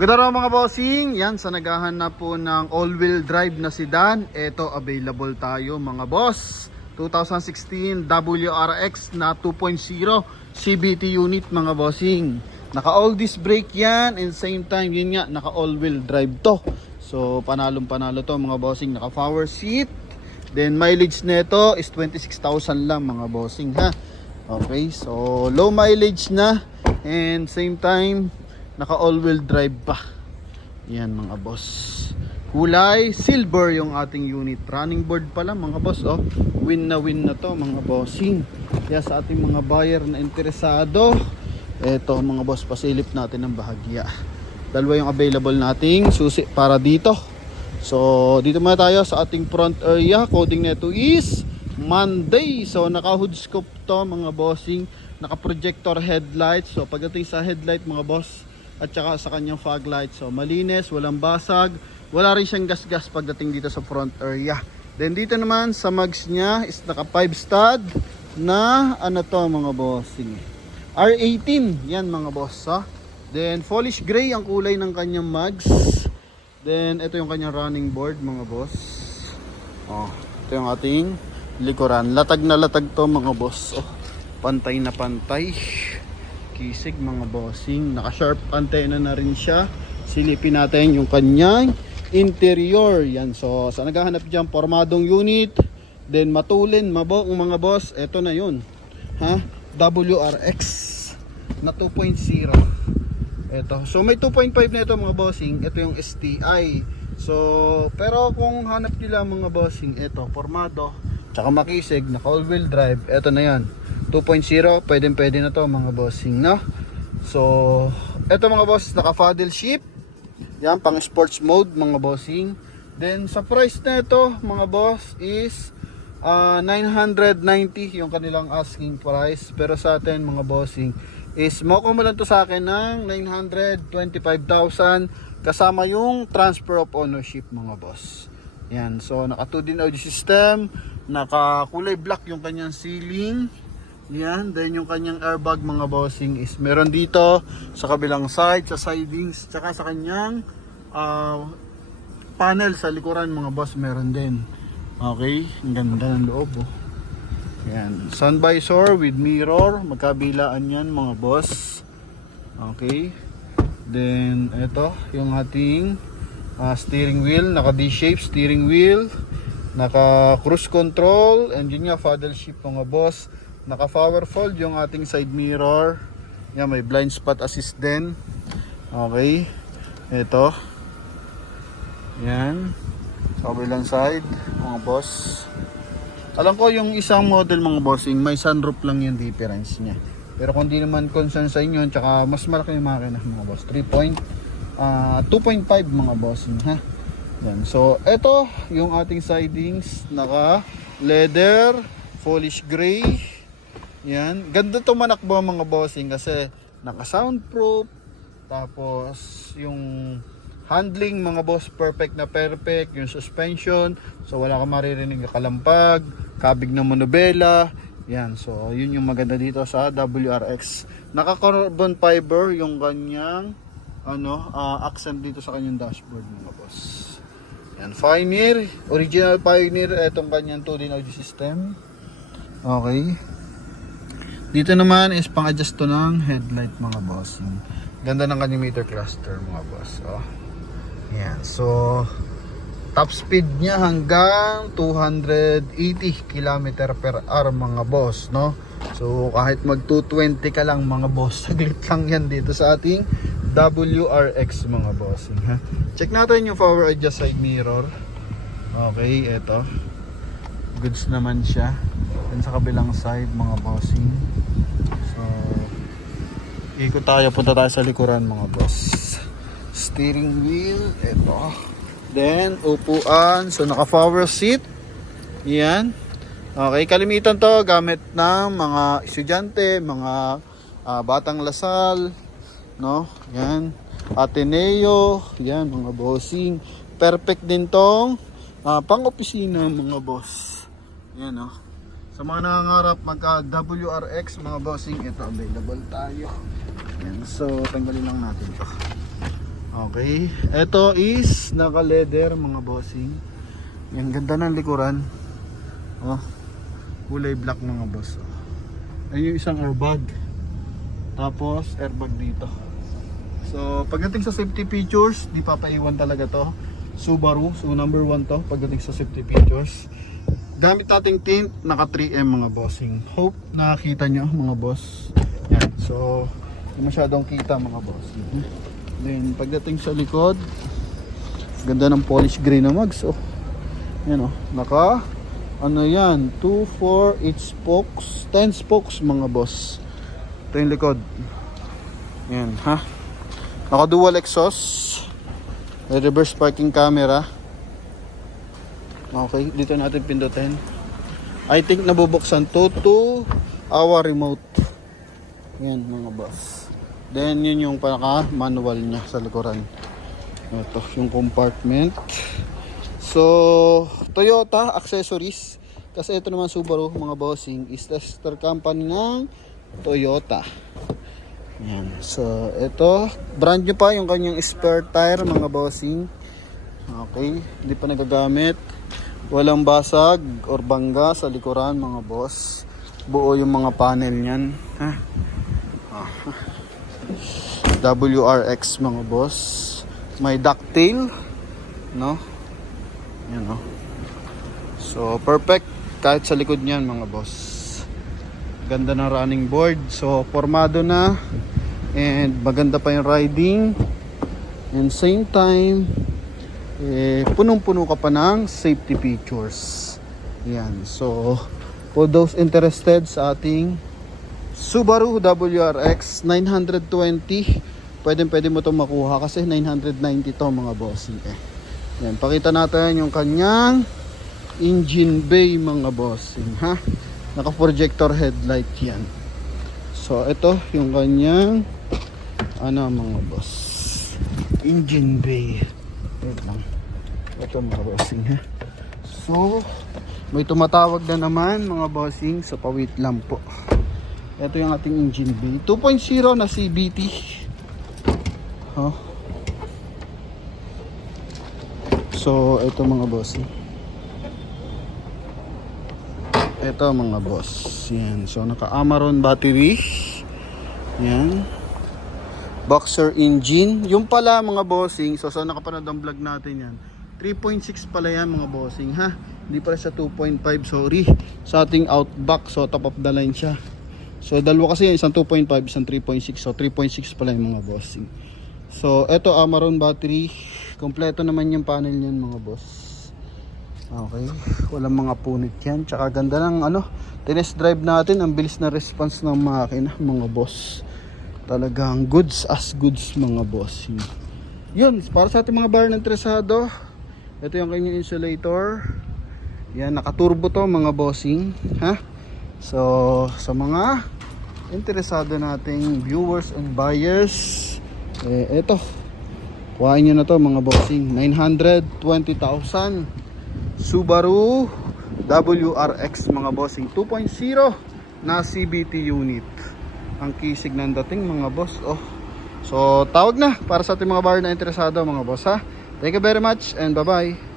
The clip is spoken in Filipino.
Good araw mga bossing. Yan, sa naghahanap po ng all-wheel drive na sedan, ito available tayo mga boss. 2016 WRX na 2.0 CVT unit mga bossing. Naka all disc brake yan, and same time yun nga, naka all-wheel drive to. So panalong panalo to mga bossing. Naka power seat. Then mileage nito is 26,000 lang mga bossing ha. Okay, so low mileage na, and same time naka all-wheel drive pa. Yan mga boss. Kulay silver yung ating unit. Running board pa lang mga boss. Oh, win na to mga bossing. Kaya sa ating mga buyer na interesado, eto mga boss, pasilip natin ng bahagya. Dalawa yung available nating susi para dito. So dito muna tayo sa ating front area. Coding nito is Monday. So naka hood scope to mga bossing. Naka projector headlight. So pagdating sa headlight mga boss, at saka sa kanyang fog light, so malinis, walang basag, wala rin siyang gas-gas pagdating dito sa front area. Then dito naman sa mags niya is naka 5 stud na ano to mga bossing, R18 yan mga boss ha. Then polish gray ang kulay ng kanyang mags. Then ito yung kanyang running board mga boss. Oh, ito yung ating likuran, latag na latag to mga boss. Oh, pantay na pantay, kisig mga bossing. Naka sharp antenna na rin siya. Silipin natin yung kanyang interior. Yan, so sa naghahanap dyan formadong unit, then matulin, mabuong mga boss, eto na yun ha, WRX na 2.0. Eto, so may 2.5 na ito mga bossing. Ito yung STI. So pero kung hanap nila mga bossing, eto formado tsaka makisig, naka all wheel drive, eto na yan 2.0, pwede na to mga bossing, no? So eto mga boss, naka paddle shift yan, pang sports mode mga bossing. Then sa price na ito mga boss is 990 yung kanilang asking price, pero sa atin mga bossing is mako mo lang to sa akin ng 925,000 kasama yung transfer of ownership mga boss. Yan, so naka 2 din audio system, naka kulay black yung kanyang ceiling. Yan, then yung kanyang airbag mga bossing is meron dito sa kabilang side, sa sidings, tsaka sa kanyang panel sa likuran mga boss, meron din. Okay, ang ganda ng loob oh. Yan, sun visor with mirror, magkabilaan yan mga boss. Okay, then ito yung ating steering wheel, naka D-shape steering wheel, naka cruise control, and yun nga paddle shift mga boss. Naka power fold yung ating side mirror. Yan, may blind spot assist din. Okay, ito yan sa kabilang side mga boss. Alam ko yung isang model mga bossing, may sunroof lang yung difference nya, pero kung di naman concern sa inyo, tsaka mas malaki yung makina mga boss, 2.5 mga bossing ha. Yan, so ito yung ating sidings, naka leather, polish gray. Yan, ganda to manakbo mga bossing kasi naka soundproof, tapos yung handling mga boss perfect na perfect, yung suspension, so wala kang maririnig na kalampag, kabig ng manubela. Yan, so yun yung maganda dito sa WRX. Naka carbon fiber yung kanyang accent dito sa kanyang dashboard mga boss. Yan, Pioneer, original Pioneer, etong kanyang 2 din audio system. Okay, dito naman is pang-adjust to ng headlight mga boss. Ganda ng kanyang meter cluster mga boss. Oh. Yan. So top speed niya hanggang 280 km per hour mga boss, no? So kahit mag 220 ka lang mga boss, saglit lang yan dito sa ating WRX mga boss. Ha? Check natin yung power adjust side mirror. Okay, eto. Goods naman siya. Yan sa kabilang side mga bossing. So ikot tayo, punta tayo sa likuran mga boss. Steering wheel, eto. Then upuan, so naka power seat. Yan. Okay, kalimitan to gamit ng mga estudyante, mga batang Lasal, no? Yan, Ateneo, yan mga bossing. Perfect din tong pang-opisina mga boss. Yan oh. Sa mga nangangarap magka WRX mga bossing, ito available tayo. Yan, so tanggalin lang natin to. Okay. Ito is naka-leather mga bossing. Yan, ganda ng likuran. Oh, kulay black mga boss. Oh. Ayun yung isang airbag. Tapos airbag dito. So pagdating sa safety features, di papaiwan talaga to. Subaru, so number 1 to pagdating sa safety features. Gamit nating tint, naka 3M mga bossing. Hope nakakita nyo mga boss. Yan, so hindi masyadong kita mga bossing. Then pagdating sa likod, ganda ng polish gray na mags. Oh, yan oh, naka ano yan, 2, 4, 8 spokes, 10 spokes mga boss. Ito yung likod. Yan ha. Naka dual exhaust, reverse parking camera. Okay, dito natin pindutin. I think nabubuksan to our remote. Yan mga boss. Then yun yung pinaka manual niya sa likuran. Ito yung compartment. So Toyota accessories. Kasi ito naman Subaru mga bossing is sister company ng Toyota. Yan. So ito brand new pa yung kanyang spare tire mga bossing. Okay, hindi pa nagagamit. Walang basag or bangga sa likuran mga boss. Buo yung mga panel niyan, ha. WRX mga boss. May ducktail, no? Yan oh. So perfect kahit sa likod niyan mga boss. Ganda ng running board. So formado na and maganda pa yung riding. And same time punong-puno ka pa ng safety features. Yan. So for those interested sa ating Subaru WRX 920, pwede mo itong makuha kasi 990 to mga bossing. Yan, pakita natin yung kanyang engine bay mga bossing, ha. Naka projector headlight yan. So ito yung kanyang mga boss, engine bay. Ito mga bossing, ha. So may tumatawag na naman mga bossing sa pawit lang po. Ito yung ating engine bay 2.0 na CVT. So ito mga bossing, ito mga boss. Yan. So naka Amaron battery. Yan. Boxer engine. Yung pala mga bossing, so sa nakapanood ang vlog natin yan, 3.6 pala yan mga bossing, ha. Hindi pala siya 2.5, sorry. Sa ating Outback, so top of the line siya. So dalawa kasi yan, isang 2.5, isang 3.6. So 3.6 pala yung mga bossing. So eto Amaron battery. Kompleto naman yung panel niyan mga boss. Okay, walang mga punit yan. Tsaka ganda ng tinest drive natin. Ang bilis na response ng makina mga boss. Talagang goods as goods mga boss. Yun, para sa ating mga buyer na interesado, ito yung kanyang insulator. Yan, naka-turbo to mga bossing, ha. So sa mga interesado nating viewers and buyers, ito, kuhain nyo na to mga bossing. 920,000 Subaru WRX mga bossing 2.0 na CVT unit. Ang kisig ng dating mga boss. So tawag na para sa ating mga buyer na interesado mga boss, ha. Thank you very much and bye bye.